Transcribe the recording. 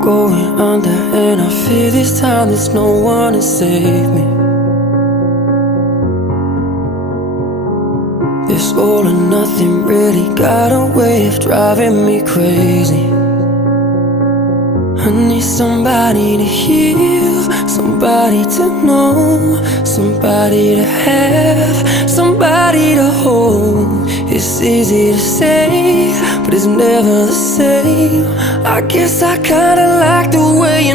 going under, and I fear this time there's no one to save me. This all or nothing really got a way of driving me crazy. I need somebody to heal, somebody to know, somebody to have, somebody to hold. It's easy to say, but it's never the same. I guess I kinda like the way